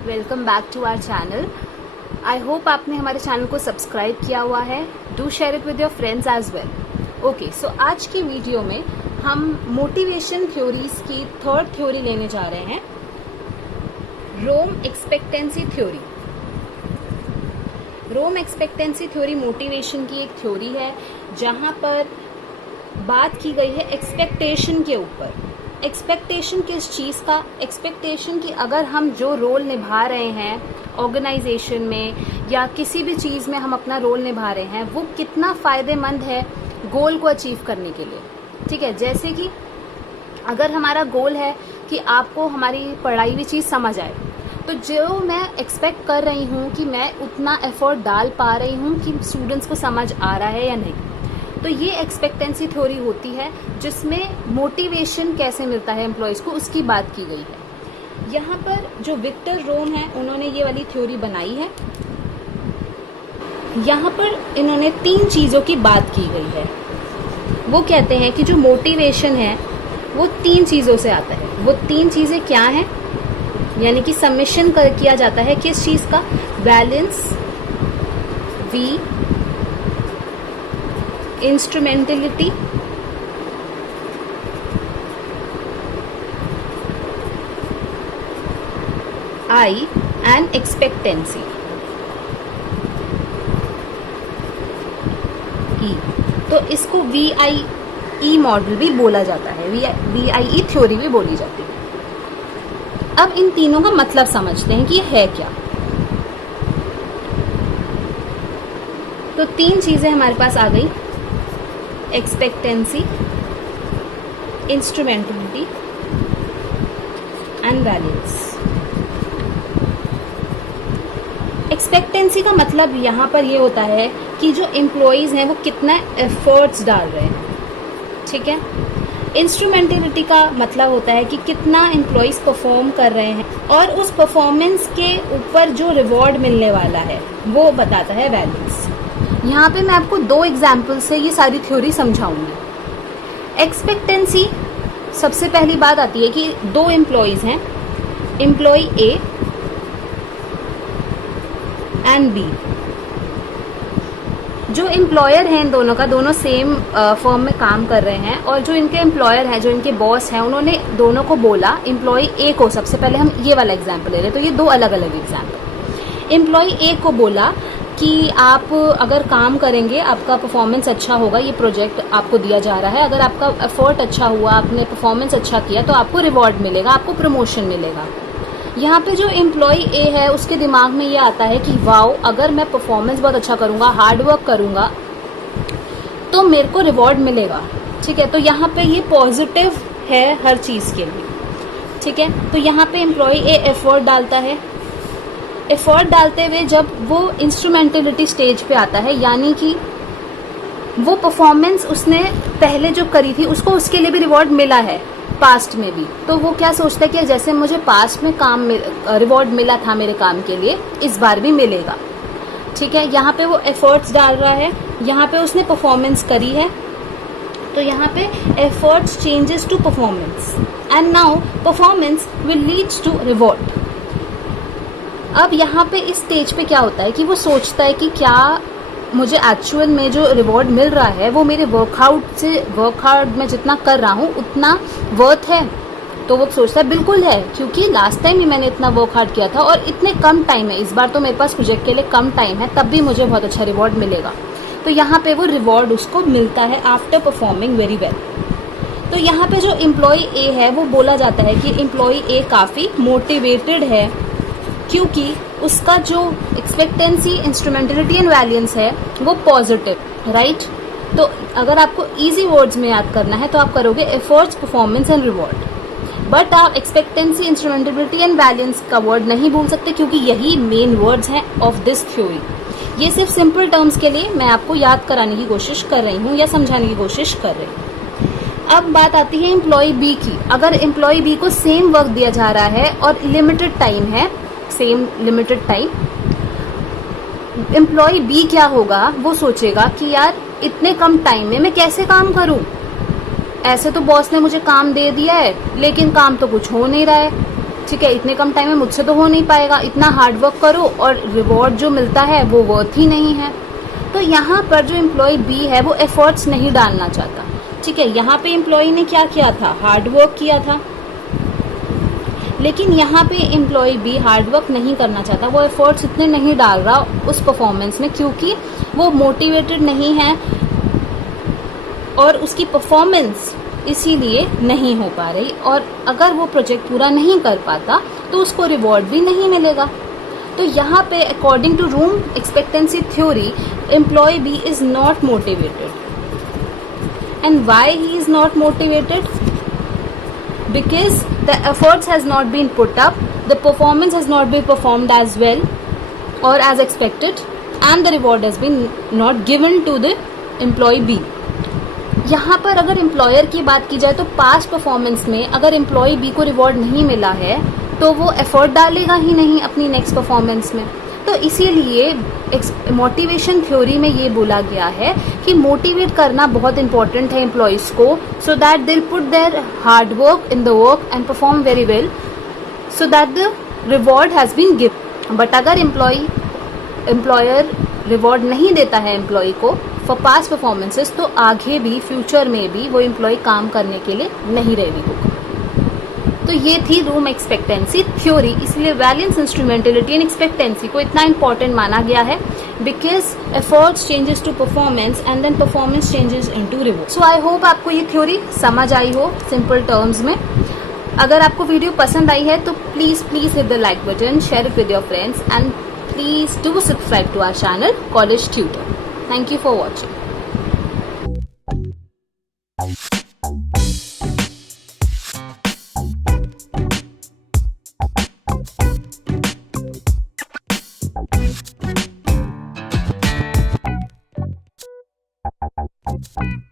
Welcome back to our channel. I hope आपने हमारे channel को सब्सक्राइब किया हुआ है। Do share it with your friends as well. Okay, so आज की वीडियो में हम मोटिवेशन थ्योरीज की थर्ड थ्योरी लेने जा रहे हैं, Vroom expectancy theory. Vroom expectancy theory motivation की एक थ्योरी है जहां पर बात की गई है एक्सपेक्टेशन के ऊपर। एक्सपेक्टेशन किस चीज़ का? एक्सपेक्टेशन कि अगर हम जो रोल निभा रहे हैं ऑर्गेनाइजेशन में या किसी भी चीज़ में हम अपना रोल निभा रहे हैं, वो कितना फ़ायदेमंद है गोल को अचीव करने के लिए। ठीक है, जैसे कि अगर हमारा गोल है कि आपको हमारी पढ़ाई हुई चीज़ समझ आए, तो जो मैं एक्सपेक्ट कर रही हूँ कि मैं उतना एफर्ट डाल पा रही हूँ कि स्टूडेंट्स को समझ आ रहा है या नहीं, तो ये एक्सपेक्टेंसी थ्योरी होती है जिसमें मोटिवेशन कैसे मिलता है एम्प्लॉयज़ को, उसकी बात की गई है। यहाँ पर जो विक्टर रोम है उन्होंने ये वाली थ्योरी बनाई है। यहाँ पर इन्होंने 3 चीज़ों की बात की गई है। वो कहते हैं कि जो मोटिवेशन है वो 3 चीज़ों से आता है। वो 3 चीज़ें क्या हैं? यानी कि सबमिशन किया जाता है किस चीज़ का? Valence, V, instrumentality, I and expectancy, E. तो इसको VIE मॉडल भी बोला जाता है, VIE थ्योरी भी बोली जाती है। अब इन तीनों का मतलब समझते हैं कि ये है क्या। तो 3 चीजें हमारे पास आ गई, एक्सपेक्टेंसी, इंस्ट्रूमेंटलिटी एंड वैल्यूज। एक्सपेक्टेंसी का मतलब यहाँ पर ये होता है कि जो एम्प्लॉयज हैं वो कितना एफर्ट्स डाल रहे हैं। ठीक है। इंस्ट्रूमेंटलिटी का मतलब होता है कि कितना एम्प्लॉयज परफॉर्म कर रहे हैं और उस परफॉर्मेंस के ऊपर जो रिवॉर्ड मिलने वाला है वो बताता है वैल्यूज। यहाँ पे मैं आपको 2 एग्जाम्पल से ये सारी थ्योरी समझाऊंगी। एक्सपेक्टेंसी, सबसे पहली बात आती है कि 2 एम्प्लॉयज हैं, एम्प्लॉय A एंड B। जो एम्प्लॉयर हैं इन दोनों का, दोनों सेम फर्म में काम कर रहे हैं, और जो इनके एम्प्लॉयर हैं, जो इनके बॉस हैं, उन्होंने दोनों को बोला, एम्प्लॉय A को, सबसे पहले हम ये वाला एग्जाम्पल ले रहे हैं, तो ये 2 अलग अलग एग्जाम्पल। एम्प्लॉय A को बोला कि आप अगर काम करेंगे, आपका परफॉर्मेंस अच्छा होगा, ये प्रोजेक्ट आपको दिया जा रहा है, अगर आपका एफर्ट अच्छा हुआ, आपने परफॉर्मेंस अच्छा किया, तो आपको रिवॉर्ड मिलेगा, आपको प्रमोशन मिलेगा। यहाँ पे जो एम्प्लॉय ए है उसके दिमाग में ये आता है कि वाओ, अगर मैं परफॉर्मेंस बहुत अच्छा करूँगा, हार्ड वर्क करूँगा, तो मेरे को रिवॉर्ड मिलेगा। ठीक है, तो यहाँ पे ये पॉजिटिव है हर चीज़ के लिए। ठीक है, तो यहाँ पे एम्प्लॉय ए एफर्ट डालता है। एफर्ट डालते हुए जब वो इंस्ट्रूमेंटलिटी स्टेज पे आता है, यानी कि वो परफॉर्मेंस उसने पहले जो करी थी उसको उसके लिए भी रिवॉर्ड मिला है, पास्ट में भी, तो वो क्या सोचता है कि जैसे मुझे पास्ट में रिवॉर्ड मिला था मेरे काम के लिए, इस बार भी मिलेगा। ठीक है, यहाँ पे वो एफर्ट्स डाल रहा है, यहाँ पे उसने परफॉर्मेंस करी है, तो यहाँ पे efforts changes to performance and now performance will leads to reward. अब यहाँ पे इस स्टेज पे क्या होता है कि वो सोचता है कि क्या मुझे एक्चुअल में जो रिवॉर्ड मिल रहा है वो मेरे वर्कआउट में जितना कर रहा हूँ उतना वर्थ है। तो वो सोचता है बिल्कुल है, क्योंकि लास्ट टाइम भी मैंने इतना वर्क हार्ड किया था और इतने कम टाइम है, इस बार तो मेरे पास प्रोजेक्ट के लिए कम टाइम है, तब भी मुझे बहुत अच्छा रिवॉर्ड मिलेगा। तो यहाँ पे वो रिवॉर्ड उसको मिलता है आफ्टर परफॉर्मिंग वेरी वेल। तो यहाँ पे जो एम्प्लॉय ए है वो बोला जाता है कि एम्प्लॉय ए काफ़ी मोटिवेटेड है, क्योंकि उसका जो एक्सपेक्टेंसी, इंस्ट्रूमेंटलिटी एंड वैलियंस है वो पॉजिटिव, राइट। तो अगर आपको इजी वर्ड्स में याद करना है तो आप करोगे efforts, performance and reward. But आप एक्सपेक्टेंसी, इंस्ट्रूमेंटलिटी एंड वैलियंस का वर्ड नहीं भूल सकते, क्योंकि यही मेन वर्ड्स हैं ऑफ दिस थ्योरी। ये सिर्फ सिंपल टर्म्स के लिए मैं आपको याद कराने की कोशिश कर रही हूँ या समझाने की कोशिश कर रही हूँ। अब बात आती है एम्प्लॉय बी की। अगर एम्प्लॉय बी को सेम वर्क दिया जा रहा है और लिमिटेड टाइम है, same limited time, employ B क्या होगा, वो सोचेगा कि यार इतने कम टाइम में मैं कैसे काम करूं, ऐसे तो बॉस ने मुझे काम दे दिया है लेकिन काम तो कुछ हो नहीं रहा है, ठीक है, इतने कम टाइम में मुझसे तो हो नहीं पाएगा, इतना हार्डवर्क करो और रिवॉर्ड जो मिलता है वो वर्थ ही नहीं है। तो यहाँ पर जो एम्प्लॉय बी है वो एफर्ट्स नहीं डालना चाहता, ठीक है। यहाँ पे एम्प्लॉय ने क्या किया था, हार्डवर्क किया था, लेकिन यहाँ पे एम्प्लॉय बी हार्डवर्क नहीं करना चाहता, वो एफर्ट्स इतने नहीं डाल रहा उस परफॉर्मेंस में, क्योंकि वो मोटिवेटेड नहीं है और उसकी परफॉर्मेंस इसीलिए नहीं हो पा रही, और अगर वो प्रोजेक्ट पूरा नहीं कर पाता तो उसको रिवॉर्ड भी नहीं मिलेगा। तो यहाँ पे according to Vroom expectancy theory employ B is not motivated, and why he is not motivated, because the efforts has not been put up, the performance has not been performed as well or as expected, and the reward has been not given to the employee B. यहाँ पर अगर employer की बात की जाए तो past performance में अगर एम्प्लॉय बी को रिवॉर्ड नहीं मिला है तो वो एफर्ट डालेगा ही नहीं अपनी नेक्स्ट परफॉर्मेंस में। तो इसीलिए मोटिवेशन थ्योरी में ये बोला गया है कि मोटिवेट करना बहुत इंपॉर्टेंट है एम्प्लॉयज को, so that they'll put their hard work in the work and perform very well, so that the reward has been given. But अगर एम्प्लॉयर रिवॉर्ड नहीं देता है एम्प्लॉय को फॉर पास्ट परफॉर्मेंसेस, तो आगे भी फ्यूचर में भी वो एम्प्लॉय काम करने के लिए नहीं रेडी होगा। तो ये थी रूम एक्सपेक्टेंसी थ्योरी, इसलिए वैलियंस, इंस्ट्रूमेंटेलिटी एंड एक्सपेक्टेंसी को इतना इंपॉर्टेंट माना गया है, because efforts changes to performance and then performance changes into reward. So I hope आपको ये थ्योरी समझ आई हो सिंपल टर्म्स में। अगर आपको वीडियो पसंद आई है तो please hit the like button, share it with your friends and please do subscribe to our channel college tutor. Thank you for watching. Thank you.